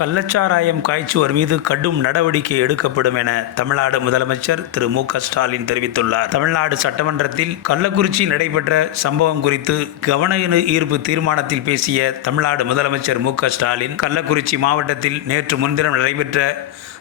கள்ளச்சாராயம் காய்ச்சுவோர் மீது கடும் நடவடிக்கை எடுக்கப்படும் என தமிழ்நாடு முதலமைச்சர் திரு மு க ஸ்டாலின் தெரிவித்துள்ளார். தமிழ்நாடு சட்டமன்றத்தில் கள்ளக்குறிச்சி நடைபெற்ற சம்பவம் குறித்து கவன ஈர்ப்பு தீர்மானத்தில் பேசிய தமிழ்நாடு முதலமைச்சர் மு ஸ்டாலின் கள்ளக்குறிச்சி மாவட்டத்தில் நேற்று முன்தினம் நடைபெற்ற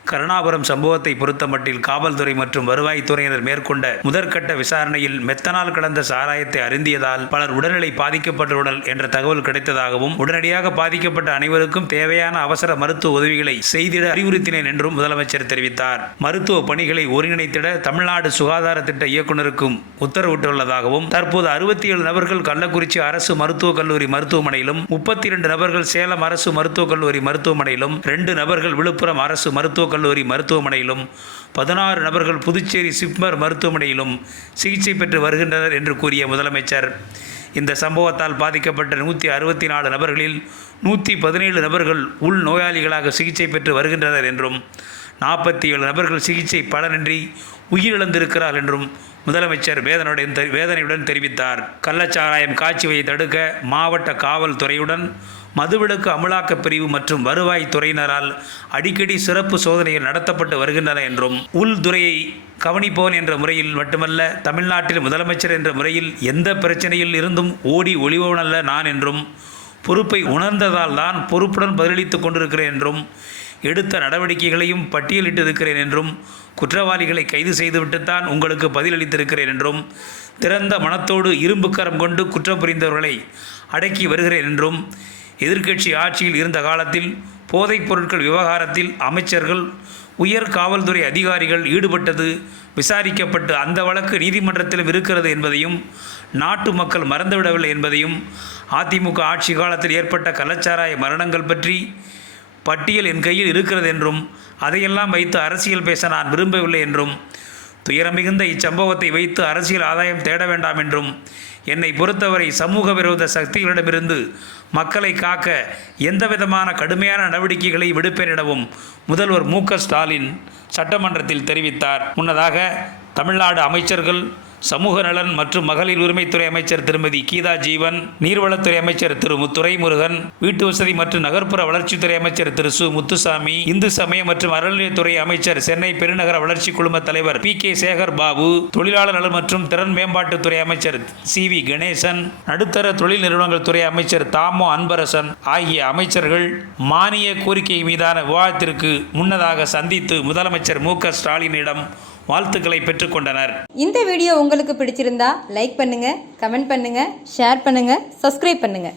கருணாபுரம் சம்பவத்தை பொறுத்தமட்டில் காவல்துறை மற்றும் வருவாய்த்துறையினர் மேற்கொண்ட முதற்கட்ட விசாரணையில் மெத்தனால் கலந்த சாராயத்தை அருந்தியதால் பலர் உடல்நிலை பாதிக்கப்பட்டுள்ளனர் என்ற தகவல் கிடைத்ததாகவும் உடனடியாக பாதிக்கப்பட்ட அனைவருக்கும் தேவையான அவசர மருத்துவ உதவிகளை செய்திட அறிவுறுத்தினேன் என்றும் முதலமைச்சர் தெரிவித்தார். மருத்துவ பணிகளை ஒருங்கிணைத்திட தமிழ்நாடு சுகாதார திட்ட இயக்குநருக்கும் உத்தரவிட்டுள்ளதாகவும் தற்போது அறுபத்தி ஏழு நபர்கள் கள்ளக்குறிச்சி அரசு மருத்துவக் கல்லூரி மருத்துவமனையிலும் முப்பத்தி இரண்டு நபர்கள் சேலம் அரசு மருத்துவக் கல்லூரி மருத்துவமனையிலும் ரெண்டு நபர்கள் விழுப்புரம் அரசு மருத்துவக் கல்லூரி மருத்துவமனையிலும் பதினாறு நபர்கள் புதுச்சேரி சிப்மர் மருத்துவமனையிலும் சிகிச்சை பெற்று வருகின்றனர் என்று கூறிய முதலமைச்சர். இந்த சம்பவத்தால் பாதிக்கப்பட்ட நூற்றி அறுபத்தி நாலு நபர்களில் நூற்றி பதினேழு நபர்கள் உள் நோயாளிகளாக சிகிச்சை பெற்று வருகின்றனர் என்றும் நாற்பத்தி ஏழு நபர்கள் சிகிச்சை பலனின்றி உயிரிழந்திருக்கிறார் என்றும் முதலமைச்சர் வேதனையுடன் தெரி- வேதனையுடன் தெரிவித்தார். கள்ளச்சாராயம் காய்ச்சுவையை தடுக்க மாவட்ட காவல்துறையுடன் மதுவிலக்கு அமலாக்க பிரிவு மற்றும் வருவாய் துறையினரால் அடிக்கடி சிறப்பு சோதனைகள் நடத்தப்பட்டு வருகின்றன என்றும் உள்துறையை கவனிப்போன் என்ற முறையில் மட்டுமல்ல தமிழ்நாட்டில் முதலமைச்சர் என்ற முறையில் எந்த பிரச்சனையில் இருந்தும் ஓடி ஒளிபவனல்ல நான் என்றும் பொறுப்பை உணர்ந்ததால் தான் பொறுப்புடன் பதிலளித்துக் கொண்டிருக்கிறேன் என்றும் எடுத்த நடவடிக்கைகளையும் பட்டியலிட்டிருக்கிறேன் என்றும் குற்றவாளிகளை கைது செய்துவிட்டுத்தான் உங்களுக்கு பதிலளித்திருக்கிறேன் என்றும் திறந்த மனத்தோடு இரும்புக்கரம் கொண்டு குற்றம் புரிந்தவர்களை அடக்கி வருகிறேன் என்றும் எதிர்க்கட்சி ஆட்சியில் இருந்த காலத்தில் போதைப் பொருட்கள் விவகாரத்தில் அமைச்சர்கள் உயர் காவல்துறை அதிகாரிகள் ஈடுபட்டது. விசாரிக்கப்பட்டு அந்த வழக்கு நீதிமன்றத்திலும் இருக்கிறது என்பதையும் நாட்டு மக்கள் மறந்துவிடவில்லை என்பதையும் அதிமுக ஆட்சி காலத்தில் ஏற்பட்ட கள்ளச்சாராய மரணங்கள் பற்றி பட்டியல் என் கையில் இருக்கிறது என்றும் அதையெல்லாம் வைத்து அரசியல் பேச நான் விரும்பவில்லை என்றும் துயரம் மிகுந்த இச்சம்பவத்தை வைத்து அரசியல் ஆதாயம் தேட வேண்டாம் என்றும் என்னை பொறுத்தவரை சமூக விரோத சக்திகளிடமிருந்து மக்களை காக்க எந்தவிதமான கடுமையான நடவடிக்கைகளை விடுப்பேன் எனவும் முதல்வர் மு ஸ்டாலின் சட்டமன்றத்தில் தெரிவித்தார். முன்னதாக தமிழ்நாடு அமைச்சர்கள் சமூக நலன் மற்றும் மகளிர் உரிமைத்துறை அமைச்சர் திருமதி கீதா ஜீவன் நீர்வளத்துறை அமைச்சர் திரு துரைமுருகன் வீட்டு வசதி மற்றும் நகர்ப்புற வளர்ச்சித்துறை அமைச்சர் திரு சு முத்துசாமி இந்து சமய மற்றும் அறநிலையத்துறை அமைச்சர் சென்னை பெருநகர வளர்ச்சி குழும தலைவர் பி கே சேகர் பாபு தொழிலாளர் நலன் மற்றும் திறன் மேம்பாட்டுத்துறை அமைச்சர் சி வி கணேசன் நடுத்தர தொழில் நிறுவனங்கள் துறை அமைச்சர் தாமோ அன்பரசன் ஆகிய அமைச்சர்கள் மானிய கோரிக்கை மீதான விவாதத்திற்கு முன்னதாக சந்தித்து முதலமைச்சர் மு க ஸ்டாலினிடம் வாழ்த்துக்களை பெற்றுக்கொண்டனர் இந்த வீடியோ உங்களுக்கு பிடிச்சிருந்தா லைக் பண்ணுங்க கமெண்ட் பண்ணுங்க ஷேர் பண்ணுங்க சப்ஸ்கிரைப் பண்ணுங்க.